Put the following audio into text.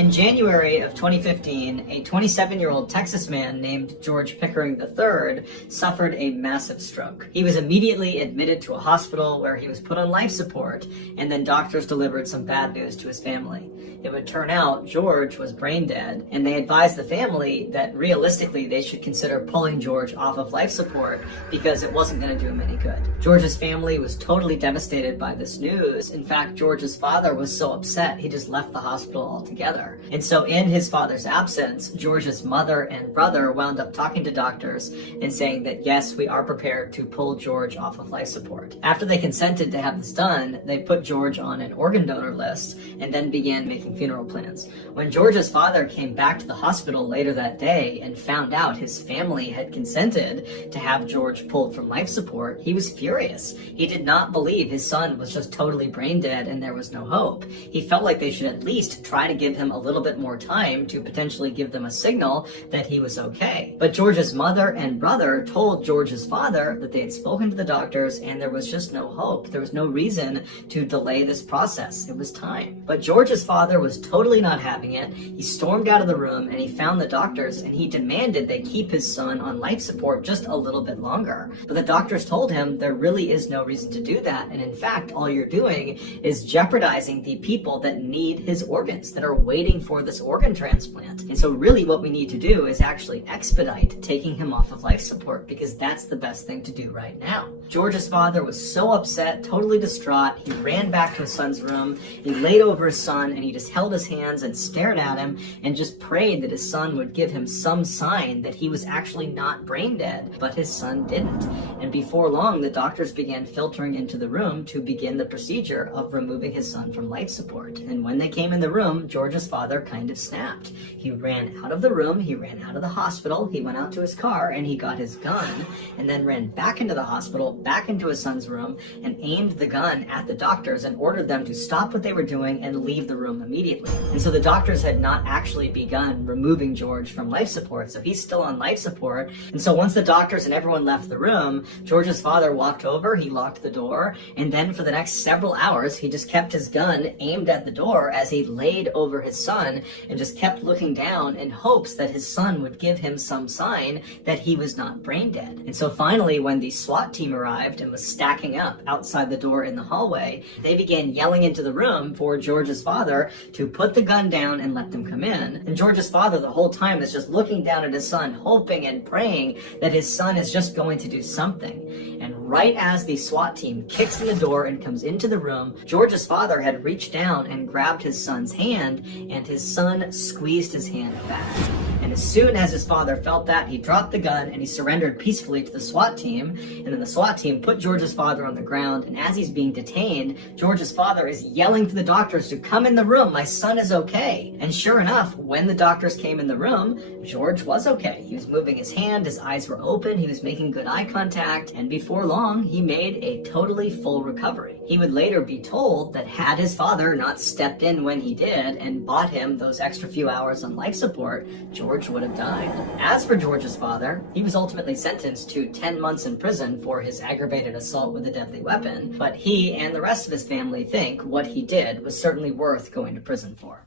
In January of 2015, a 27-year-old Texas man named George Pickering III suffered a massive stroke. He was immediately admitted to a hospital where he was put on life support, and then doctors delivered some bad news to his family. It would turn out George was brain dead, and they advised the family that realistically they should consider pulling George off of life support because it wasn't going to do him any good. George's family was totally devastated by this news. In fact, George's father was so upset he just left the hospital altogether. And so in his father's absence, George's mother and brother wound up talking to doctors and saying that yes, we are prepared to pull George off of life support. After they consented to have this done, they put George on an organ donor list and then began making funeral plans. When George's father came back to the hospital later that day and found out his family had consented to have George pulled from life support, he was furious. He did not believe his son was just totally brain dead and there was no hope. He felt like they should at least try to give him a little bit more time to potentially give them a signal that he was okay. But George's mother and brother told George's father that they had spoken to the doctors and there was just no hope. There was no reason to delay this process. It was time. But George's father was totally not having it. He stormed out of the room and he found the doctors and he demanded they keep his son on life support just a little bit longer. But the doctors told him there really is no reason to do that. And in fact, all you're doing is jeopardizing the people that need his organs, that are waiting for this organ transplant. And so really what we need to do is actually expedite taking him off of life support because that's the best thing to do right now. George's father was so upset, totally distraught. He ran back to his son's room. He laid over his son and he just held his hands and stared at him and just prayed that his son would give him some sign that he was actually not brain dead. But his son didn't. And before long, the doctors began filtering into the room to begin the procedure of removing his son from life support. And when they came in the room, George's father kind of snapped. He ran out of the room, he ran out of the hospital, he went out to his car and he got his gun and then ran back into the hospital, back into his son's room and aimed the gun at the doctors and ordered them to stop what they were doing and leave the room immediately. And so the doctors had not actually begun removing George from life support, so he's still on life support. And so once the doctors and everyone left the room, George's father walked over, he locked the door, and then for the next several hours, he just kept his gun aimed at the door as he laid over his son and just kept looking down in hopes that his son would give him some sign that he was not brain dead. And so finally, when the SWAT team arrived and was stacking up outside the door in the hallway, they began yelling into the room for George's father to put the gun down and let them come in. And George's father the whole time is just looking down at his son, hoping and praying that his son is just going to do something. And right as the SWAT team kicks in the door and comes into the room, George's father had reached down and grabbed his son's hand, and his son squeezed his hand back. And as soon as his father felt that, he dropped the gun and he surrendered peacefully to the SWAT team. And then the SWAT team put George's father on the ground. And as he's being detained, George's father is yelling for the doctors to come in the room. My son is okay. And sure enough, when the doctors came in the room, George was okay. He was moving his hand, his eyes were open, he was making good eye contact. And before long, he made a totally full recovery. He would later be told that had his father not stepped in when he did and bought him those extra few hours on life support, George would have died. As for George's father, he was ultimately sentenced to 10 months in prison for his aggravated assault with a deadly weapon, but he and the rest of his family think what he did was certainly worth going to prison for.